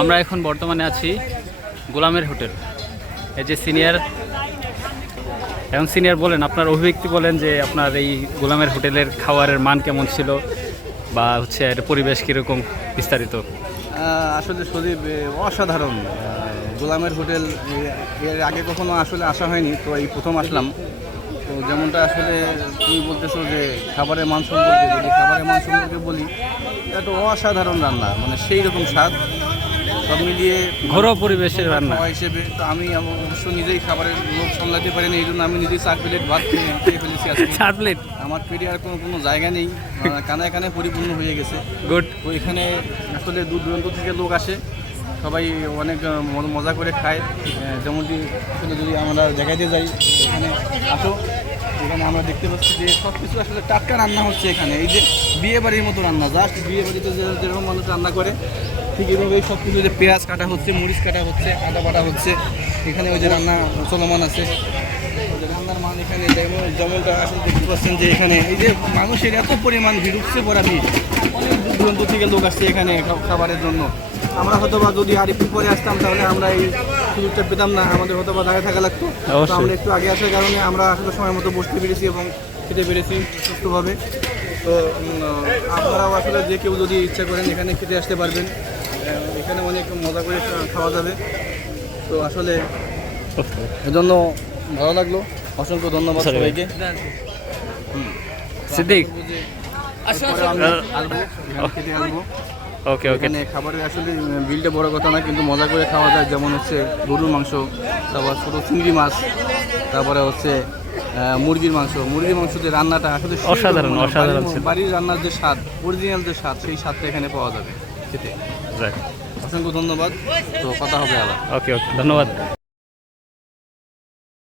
আমরা এখন বর্তমানে আছি গোলামের হোটেল। এই যে সিনিয়র এখন সিনিয়র বলেন আপনার অভিব্যক্তি বলেন যে আপনার এই গোলামের হোটেলের খাবারের মান কেমন ছিল বা হচ্ছে এর পরিবেশ কীরকম বিস্তারিত? আসলে এ, অসাধারণ। গোলামের হোটেল এর আগে কখনো আসলে আসা হয়নি তো এই প্রথম আসলাম। তো যেমনটা আসলে তুমি বলতেছো যে খাবারের মান সম্পর্কে যদি খাবারের মান সম্পর্কে বলি এটা তো অসাধারণ রান্না মানে সেই রকম স্বাদ। সব মিলিয়ে ঘরোয়া পরিবেশের রান্না। হিসেবে তো আমি অবশ্য নিজেই খাবারের লোক সামলাতে পারিনি এই জন্য আমি নিজেই চার প্লেট ভাত খেয়ে ফেলেছি আজকে। চার প্লেট? আমার পেটে আর কোনো কোনো জায়গা নেই কানায় কানায় পরিপূর্ণ হয়ে গেছে। গুড তো এখানে আসলে দূর দূরান্ত থেকে লোক আসে সবাই অনেক মজা করে খায়। যেমনটি আসলে যদি আমরা দেখাইতে যাই এখানে আসো এখানে আমরা দেখতে পাচ্ছি যে সব কিছু আসলে টাটকা রান্না হচ্ছে এখানে। এই যে বিয়ে বাড়ির মতো রান্না জাস্ট বিয়ে বাড়িতে যেরকম মানুষ রান্না করে ঠিক এভাবেই সব কিছু যে পেঁয়াজ কাটা হচ্ছে মরিচ কাটা হচ্ছে আদা বাটা হচ্ছে এখানে ওই যে রান্না চলমান আছে। রান্নার মান এখানে যেমন যেমনটা আসলে দেখতে পাচ্ছেন যে এখানে এই যে মানুষের এত পরিমাণ ভিড় উঠছে পড়া ভিড় অনেক দূর দূরান্ত থেকে লোক আসছে এখানে খাবারের জন্য। আমরা হয়তো বা যদি আর একটু পরে আসতাম তাহলে আমরা এই সুযোগটা পেতাম না আমাদের হয়তো বা দাঁড়িয়ে থাকা লাগতো। তো আমরা একটু আগে আসার কারণে আমরা আসলে সময় মতো বসতে পেরেছি এবং খেতে পেরেছি সুস্থভাবে। তো আপনারাও আসলে যে কেউ যদি ইচ্ছা করেন এখানে খেতে আসতে পারবেন। এখানে অনেক মজা করে খাওয়া যাবে। তো আসলে এজন্য ভালো লাগল। অসংখ্য ধন্যবাদ। সবাইকে। সিদ্দিক। আসব ওকে। ওকে খাবারের আসলে বিলটা বড় কথা না কিন্তু মজা করে খাওয়া যায়। যেমন হচ্ছে গরুর মাংস তারপর ছোটো চিংড়ি মাছ তারপরে হচ্ছে মুরগির মাংস। মুরগির মাংস যে রান্নাটা আসলে অসাধারণ, অসাধারণ বাড়ির- বাড়ির রান্নার যে স্বাদ অরিজিনাল যে স্বাদ সেই স্বাদটা এখানে পাওয়া যাবে। খেতে যাক। অসংখ্য ধন্যবাদ। তো কথা হবে আবার। ওকে ওকে ধন্যবাদ।